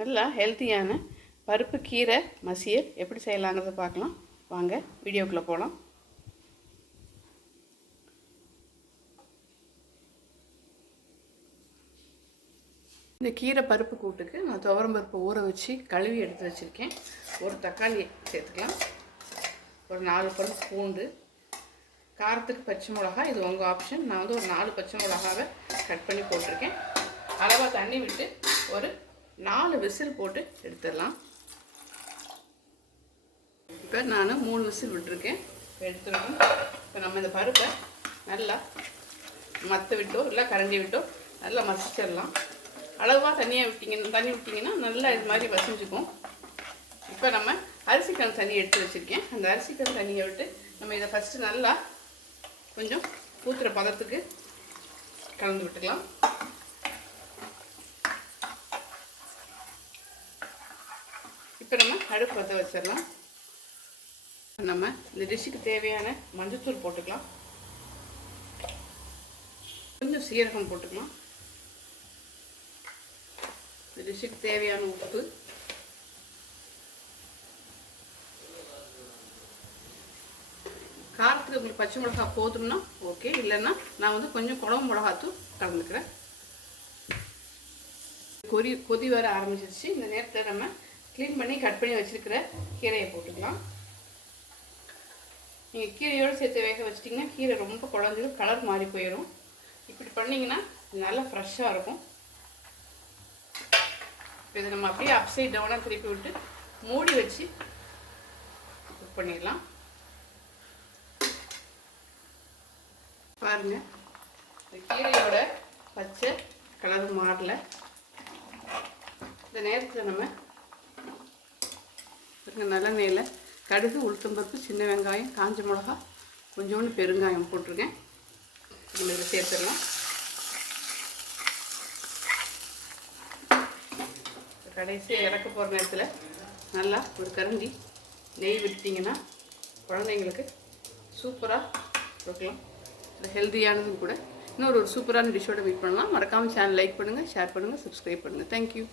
நல்லா ஹெல்த்தியான பருப்பு கீரை மசியல் எப்படி செய்யலாங்கிறத பார்க்கலாம். வாங்க வீடியோக்குள்ளே போகலாம் இந்த கீரை பருப்பு கூட்டுக்கு நான் துவரம் பருப்பு ஊற வச்சு கழுவி எடுத்து வச்சுருக்கேன். ஒரு தக்காளி சேர்த்துக்கலாம். ஒரு நாலு பல் பூண்டு. காரத்துக்கு பச்சை மிளகா இது உங்கள் ஆப்ஷன் நான் வந்து ஒரு நாலு பச்சை மிளகாவை கட் பண்ணி போட்டிருக்கேன். அளவாக தண்ணி விட்டு ஒரு நாலு விசில் போட்டு எடுத்துடலாம். இப்போ நான் மூணு விசில் விட்டுருக்கேன். எடுத்துருக்கோம் இப்போ நம்ம இந்த பருப்பை நல்லா மற்ற விட்டோ இல்லை கரண்டி விட்டோ நல்லா மசிச்சிடலாம். அளவாக தண்ணியாக விட்டிங்கன்னா தண்ணி விட்டிங்கன்னா நல்லா இது மாதிரி வசிஞ்சுக்கும் இப்போ நம்ம அரிசிக்கல் தண்ணி எடுத்து வச்சுருக்கேன். அந்த அரிசிக்கல் தண்ணியை விட்டு நம்ம இதை ஃபஸ்ட்டு நல்லா கொஞ்சம் ஊற்றுற பதத்துக்கு கலந்து விட்டுக்கலாம். இப்போ நம்ம அடுப்பு பற்ற வச்சிடலாம். நம்ம இந்த டிஷ்ஷுக்கு தேவையான மஞ்சத்தூள் போட்டுக்கலாம். கொஞ்சம் சீரகம் போட்டுக்கலாம். இந்த டிஷ்ஷுக்கு தேவையான உப்பு. காரத்துக்கு உங்களுக்கு பச்சை மிளகா போதும்னா ஓகே இல்லைன்னா நான் வந்து கொஞ்சம் குழம்பு மிளகாத்தூள் கலந்துக்கிறேன். கொதி கொதி வர ஆரம்பிச்சிருச்சு. இந்த நேரத்தில் நம்ம க்ளீன் பண்ணி கட் பண்ணி வச்சுருக்கிற கீரையை போட்டுக்கலாம். நீங்கள் கீரையோடு சேர்த்து வேக வச்சிட்டிங்கன்னா கீரை ரொம்ப குழஞ்சிடும் கலர் மாறி போயிடும் இப்படி பண்ணிங்கன்னா நல்லா ஃப்ரெஷ்ஷாக இருக்கும். இப்போ இதை நம்ம அப்படியே அப்சைட் டவுனாக திருப்பி விட்டு மூடி வச்சு குக் பண்ணிடலாம். பாருங்கள் இந்த கீரையோட பச்சை கலர் மாறல. இந்த நேரத்தில் நம்ம நல்லெண்ணெயில் கடுகு உளுத்தம்பருப்பு சின்ன வெங்காயம் காஞ்ச மிளகா கொஞ்சோண்டு பெருங்காயம் போட்டிருக்கேன். இதில் சேர்த்துடலாம். கடைசியாக இறக்க போகிற நேரத்தில் நல்லா ஒரு கரண்டி நெய் விட்டிங்கன்னா குழந்தைங்களுக்கு சூப்பராக கொடுக்கலாம். அது ஹெல்த்தியானதும் கூட. இன்னொரு ஒரு சூப்பரான டிஷ்ஷோட மீட் பண்ணலாம். மறக்காமல் சேனல் லைக் பண்ணுங்கள் ஷேர் பண்ணுங்கள் சப்ஸ்கிரைப் பண்ணுங்கள் தேங்க்யூ